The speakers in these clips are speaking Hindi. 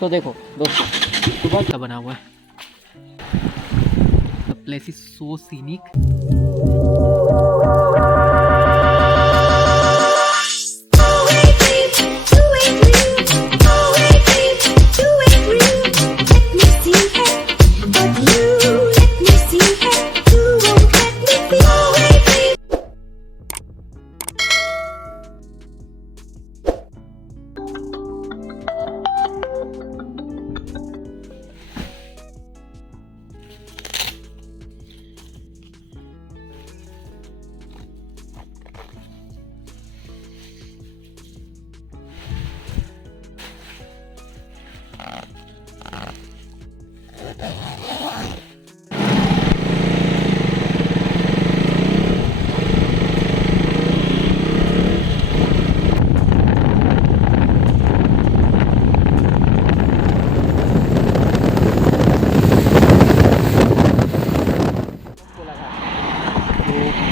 तो देखो दोस्तों, सुबह का बना हुआ है, the place is so scenic.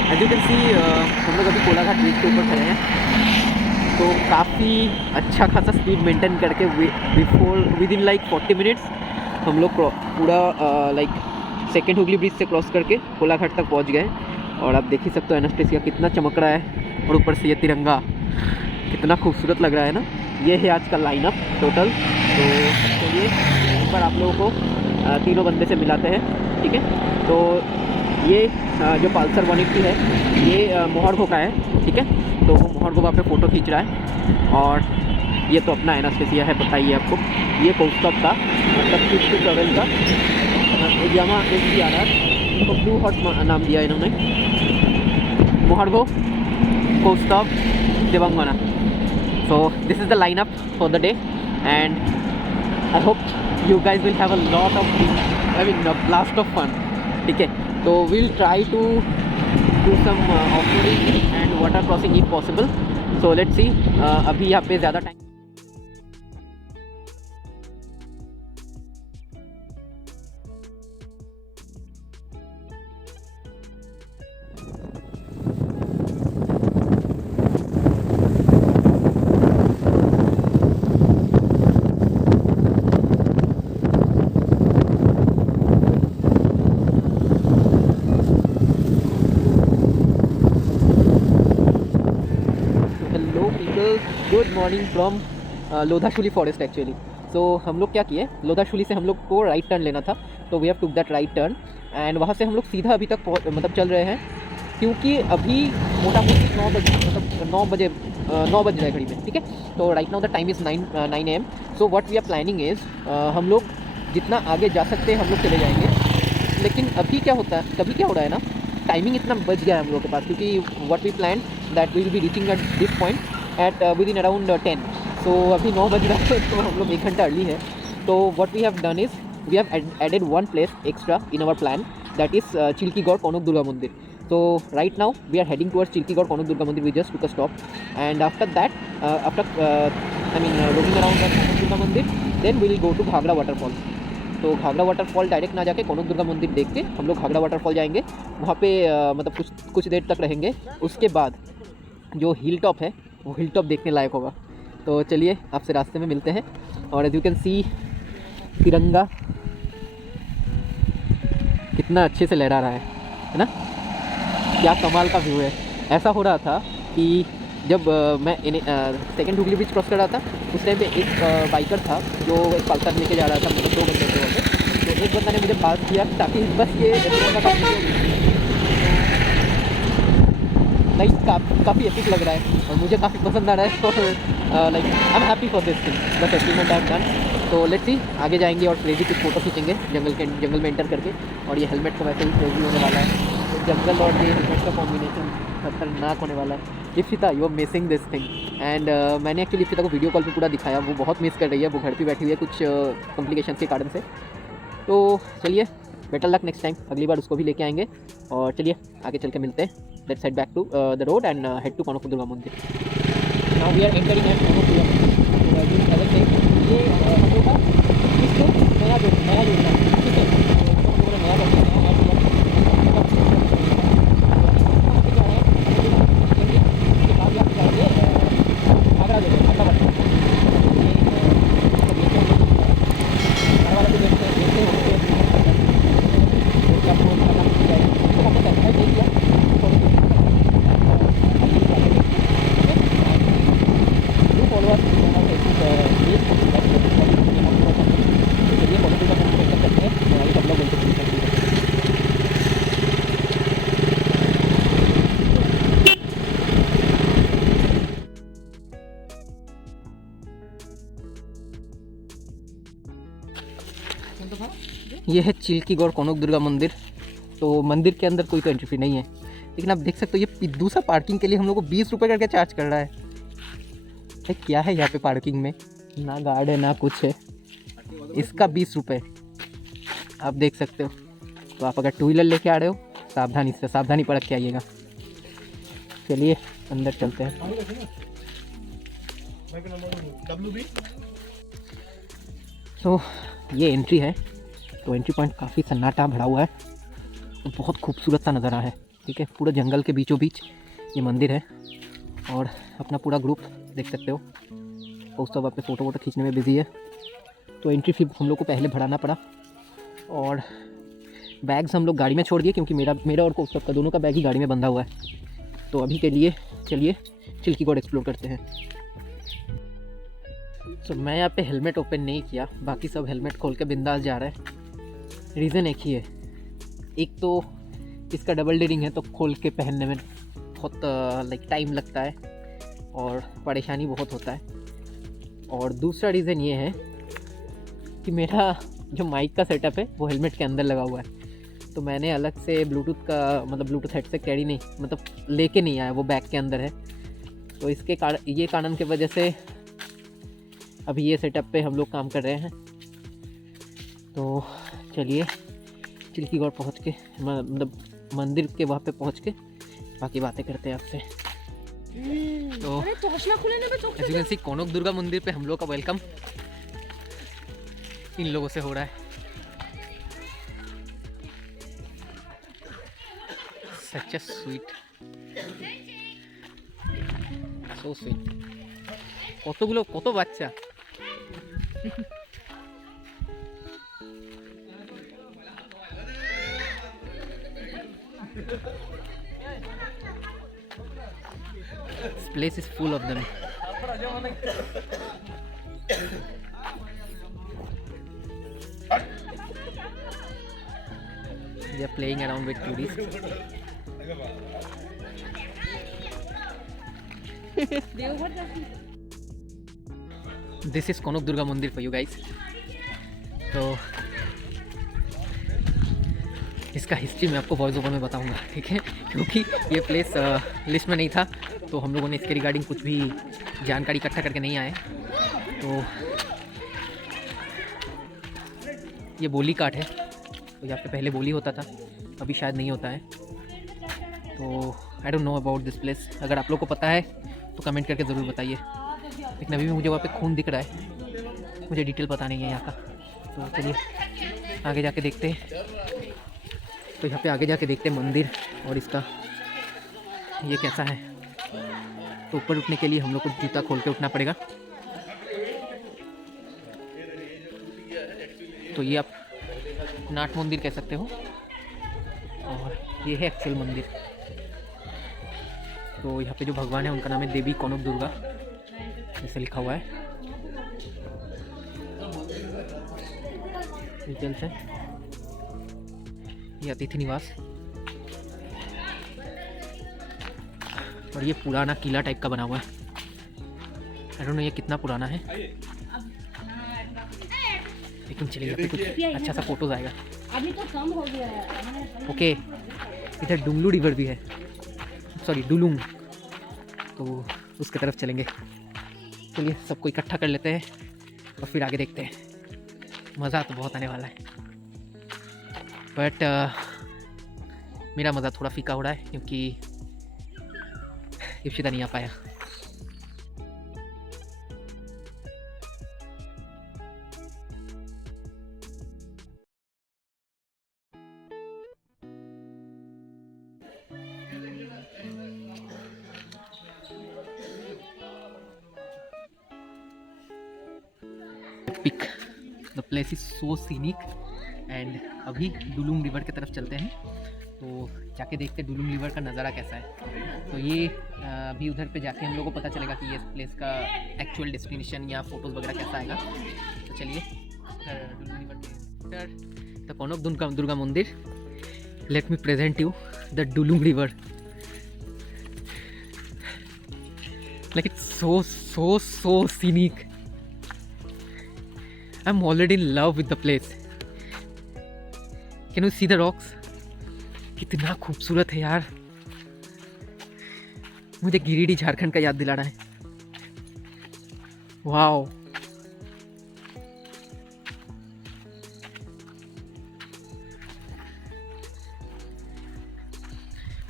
As you can see हम लोग अभी कोलाघाट ब्रिज के ऊपर खड़े हैं, तो काफ़ी अच्छा खासा स्पीड मेंटेन करके विद इन लाइक 40 मिनट्स हम लोग पूरा लाइक सेकेंड हुगली ब्रिज से क्रॉस करके कोलाघाट तक पहुंच गए। और आप देख ही सकते हो एनास्टेसिया कितना चमक रहा है, और ऊपर से ये तिरंगा कितना खूबसूरत लग रहा है ना। ये है आज का लाइनअप टोटल। तो चलिए एक बार आप लोगों को तीनों बंदे से मिलाते हैं, ठीक है। तो ये जो पल्सर 180 है ये मोहरघो का है, ठीक है। तो वो मोहरघो वहाँ पे फ़ोटो खींच रहा है। और ये तो अपना एनास्टेसिया है, बताइए आपको। ये कोस्टॉप का मतलब फिट टू ट्रेवल का यामा HDRR, इनको ब्लू हॉट नाम दिया इन्होंने। मोहरघो, कोस्टॉप, देवंगना। So this is the lineup for the day, and I hope you guys will have a lot of a blast of fun. ठीक है, तो we'll try to do some off-roading and water crossing if possible. So let's see. अभी यहाँ पे ज़्यादा time good morning from Lodhashuli forest actually. So हम लोग क्या किए, लोधाशुली से हम लोग को राइट टर्न लेना था, तो we have took that right turn, and वहाँ से हम लोग सीधा अभी तक मतलब चल रहे हैं, क्योंकि अभी मोटा मोटी 9 बज रहे घड़ी में, ठीक है। तो right now the time is 9 AM। So what we are planning is हम लोग जितना आगे जा सकते हैं हम लोग चले जाएंगे। लेकिन अभी क्या होता है, कभी क्या हो रहा है ना, टाइमिंग इतना बच गया है हम लोग के पास, क्योंकि what we plan that we will be reaching at this point at within around 10। So अभी 9 बज रहा है, तो हम लोग 1 घंटा अर्ली है। तो what we have done is we have added one place extra in our plan, that is Chilkigarh Kanak Durga Mandir. So right now we are heading towards Chilkigod Konuk Durga Mandir. We just took a stop, and after that, roaming around the Konuk Durga Mandir, then we will go to Ghagra waterfall. तो घाघरा वाटरफॉल डायरेक्ट ना जाके कनक दुर्गा मंदिर देख के हम लोग घाघरा वाटरफॉल जाएंगे। वहाँ पे मतलब कुछ देर तक रहेंगे। उसके बाद जो हिल टॉप है वो हिल टॉप देखने लायक होगा। तो चलिए आपसे रास्ते में मिलते हैं। और एज यू कैन सी तिरंगा कितना अच्छे से लहरा रहा है ना, क्या कमाल का व्यू है। ऐसा हो रहा था कि जब मैं सेकेंड हुगली ब्रिज क्रॉस कर रहा था, उस टाइम पे एक बाइकर था जो एक पल्सर लेके जा रहा था, मतलब 2 बंदे थे वहाँ पे। तो एक बंदा ने मुझे पास किया ताकि बस ये लाइक काफ़ी एपिक लग रहा है और मुझे काफ़ी पसंद आ रहा है। और like I am happy for this thing, बस अचीवमेंट आई हैव डन। तो लेट्स सी, आगे जाएंगे और क्रेजी कुछ फोटो खींचेंगे जंगल में एंटर करके। और ये हेलमेट तो वैसे ही क्रेजी होने वाला है, तो जंगल और ये हेलमेट का कॉम्बिनेशन खतरनाक होने वाला है। Ifita you are missing this thing, and मैंने एक्चुअली इफ़िता को वीडियो कॉल पे पूरा दिखाया, वो बहुत मिस कर रही है, वो घर पे बैठी हुई है कुछ कॉम्प्लिकेशंस के कारण से। तो चलिए बेटर लक नेक्स्ट टाइम, अगली बार उसको भी लेके आएंगे। और चलिए आगे चल के मिलते हैं। Let's head back to the road and head to Kanak Durga Mandir. Now we are entering at Kanak Durga Mandir. ये हम लोग का नया योजना, ठीक है, तो हम लोग नया करते हैं। ये है चिल्कीगौड़ कनक दुर्गा मंदिर। तो मंदिर के अंदर कोई तो एंट्री फी नहीं है, लेकिन आप देख सकते हो ये पिद्दू सा पार्किंग के लिए हम लोग को 20 रुपये करके चार्ज कर रहा है। क्या है यहाँ पे पार्किंग में, ना गार्ड है ना कुछ है, इसका 20 रुपये आप देख सकते हो। तो आप अगर टू व्हीलर लेके आ रहे हो सावधानी परख के आइएगा। चलिए अंदर चलते हैं। तो ये एंट्री है, तो एंट्री पॉइंट काफ़ी सन्नाटा भरा हुआ है, तो बहुत खूबसूरत सा नज़ारा है। ठीक है, पूरा जंगल के बीचों बीच ये मंदिर है और अपना पूरा ग्रुप देख सकते हो, और सब अपने फ़ोटो वोटो खींचने में बिजी है। तो एंट्री फी हम लोग को पहले भराना पड़ा और बैग्स हम लोग गाड़ी में छोड़ दिए, क्योंकि मेरा और कौस्तव का दोनों का बैग ही गाड़ी में बंधा हुआ है। तो अभी के लिए चलिए चिल्कीगौड़ एक्सप्लोर करते हैं। तो मैं यहाँ पे हेलमेट ओपन नहीं किया, बाकी सब हेलमेट खोल के बिंदास जा रहे हैं। रीज़न एक ही है, एक तो इसका डबल डेयरिंग है, तो खोल के पहनने में बहुत टाइम लगता है और परेशानी बहुत होता है। और दूसरा रीज़न ये है कि मेरा जो माइक का सेटअप है वो हेलमेट के अंदर लगा हुआ है, तो मैंने अलग से ब्लूटूथ हेडसेट कैरी नहीं लेके नहीं आया, वो बैग के अंदर है। तो इसके कारण की वजह से अभी ये सेटअप पे हम लोग काम कर रहे हैं। तो चलिए चिल्कीगौड़ पहुँच के मंदिर के वहाँ पे पहुँच के बाकी बातें करते हैं आपसे। तो एज यू कैन सी कनक दुर्गा मंदिर पे हम लोग का वेलकम इन लोगों से हो रहा है। सच अ स्वीट, सो स्वीट। কত বাচ্চা। This place is full of them. They are playing around with tourists. This is Kanak Durga Mandir for you guys. तो इसका हिस्ट्री मैं आपको वॉइस ओवर में बताऊंगा, ठीक है, क्योंकि ये प्लेस लिस्ट में नहीं था, तो हम लोगों ने इसके रिगार्डिंग कुछ भी जानकारी इकट्ठा करके नहीं आए। तो ये बोली काट है, तो यहाँ पे पहले बोली होता था, अभी शायद नहीं होता है। तो I don't know about this place, अगर आप लोग को पता है तो कमेंट करके ज़रूर बताइए। लेकिन अभी भी मुझे वहाँ पे खून दिख रहा है, मुझे डिटेल पता नहीं है यहाँ का। तो चलिए आगे जाके देखते हैं। तो यहाँ पे आगे जाके देखते हैं मंदिर और इसका ये कैसा है। तो ऊपर उठने के लिए हम लोग को जूता खोल के उठना पड़ेगा। तो ये आप नाट मंदिर कह सकते हो और ये है एक्चुअल मंदिर। तो यहाँ पे जो भगवान है उनका नाम है देवी कनक दुर्गा, ऐसे लिखा हुआ है डिटेल्स है। ये अतिथि निवास, और ये पुराना किला टाइप का बना हुआ है। आई डोंट नो ये कितना पुराना है, लेकिन चलिए यहाँ पे कुछ अच्छा सा फोटोज आएगा। अभी तो कम हो गया है। ओके, इधर डुंगलू रिवर भी है, सॉरी डुलुंग, तो उसके तरफ चलेंगे। चलिए सबको इकट्ठा कर लेते हैं और फिर आगे देखते हैं। मज़ा तो बहुत आने वाला है, बट मेरा मज़ा थोड़ा फीका हो रहा है क्योंकि इप्शिता नहीं आ पाया। Pick the place is so scenic and अभी डुलुंग रिवर की तरफ चलते हैं, तो जाके देखते हैं डुलुंग रिवर का नज़ारा कैसा है। तो ये अभी उधर पे जाके हम लोगों को पता चलेगा कि ये प्लेस का एक्चुअल डेस्टिनेशन या फोटोज़ वगैरह कैसा आएगा। तो चलिए Dulung river the Kanak Durga Mandir, let me present you the Dulung river. Like it's so scenic. I am already in love with the place. Can you see the rocks? कितना खूबसूरत है यार, मुझे गिरिडीह झारखंड का याद दिला रहा है। वाओ,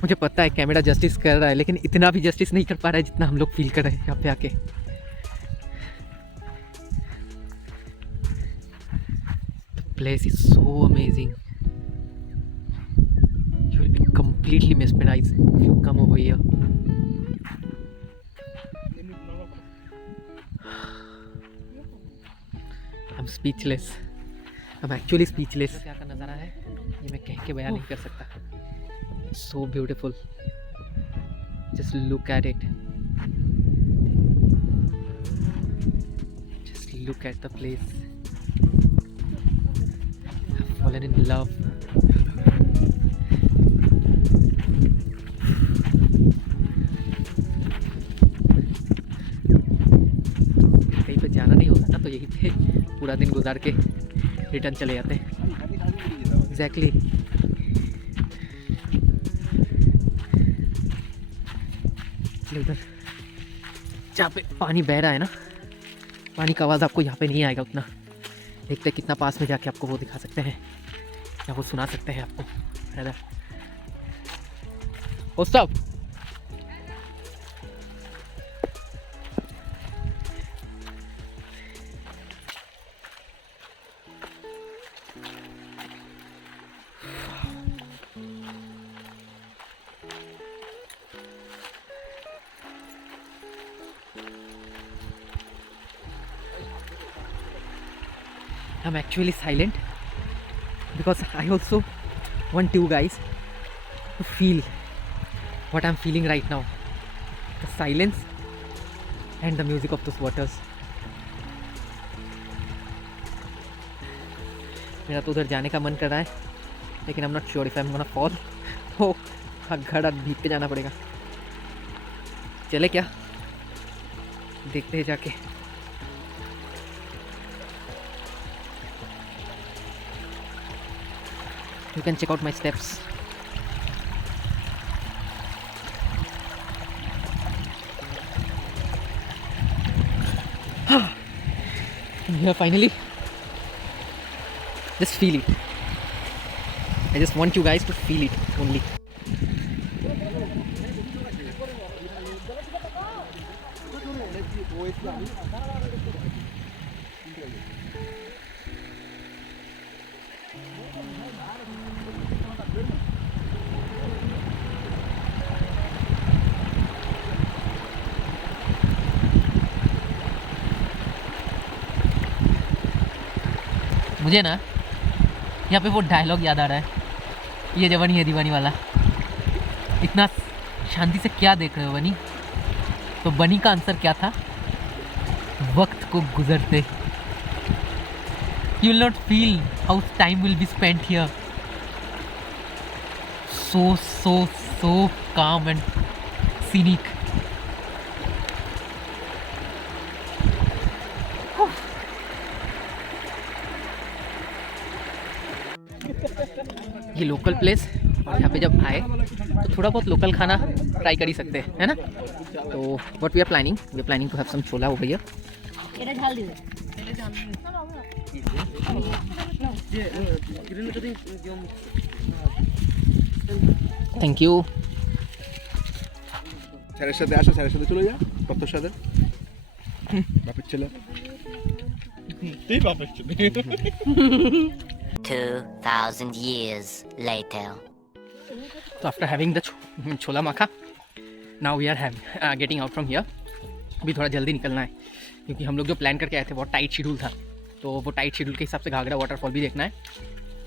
मुझे पता है कैमरा जस्टिस कर रहा है, लेकिन इतना भी जस्टिस नहीं कर पा रहा है जितना हम लोग फील कर रहे हैं यहाँ पे आके। The place is so amazing. You will be completely mesmerized if you come over here. I'm speechless. I'm actually speechless. क्या का नज़ारा है ये मैं कह के बयान नहीं कर सकता। So beautiful. Just look at it. Just look at the place. I've fallen in love. कहीं पे जाना नहीं होता ना, तो यहीं पे पूरा दिन गुजार के रिटर्न चले जाते हैं। Exactly. उधर जहाँ पे पानी बह रहा है ना, पानी का आवाज़ आपको यहाँ पे नहीं आएगा उतना। देखते कितना पास में जाके आपको वो दिखा सकते हैं या वो सुना सकते हैं आपको। है ओ सब I'm actually silent because I also want you guys to feel what I'm feeling right now, the silence and the music of those waters. मेरा तो उधर जाने का मन कर रहा है, लेकिन I'm not sure if I'm gonna fall. तो घड़ा भीग के जाना पड़ेगा। चले क्या, देखते हैं जाके। You can check out my steps. Here finally. Just feel it. I just want you guys to feel it only. मुझे ना यहाँ पे वो डायलॉग याद आ रहा है, ये जवानी है दीवानी वाला। इतना शांति से क्या देख रहे हो बनी? तो बनी का आंसर क्या था? वक्त को गुजरते you will not feel how time will be spent here. So so so calm and scenic. ये लोकल प्लेस, और यहाँ पे जब आए तो थोड़ा बहुत लोकल खाना ट्राई कर ही सकते हैं, है ना? तो what we are planning to have some chhola over here. Thank you. স্যারের সাথে আসো, স্যারের সাথে চলে যা, ডক্টর সাথে বাপের ছেলে এই বাপের ছেলে। 2000 years later. So after having the छोला माखा, now we are getting out from here. अभी थोड़ा जल्दी निकलना है क्योंकि हम लोग जो प्लान करके आए थे बहुत टाइट शेड्यूल था, तो वो टाइट शेड्यूल के हिसाब से घाघरा वाटरफॉल भी देखना है।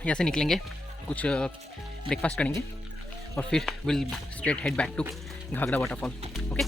यहाँ से निकलेंगे, कुछ ब्रेकफास्ट करेंगे और फिर will straight head back to Ghaghra waterfall. Okay.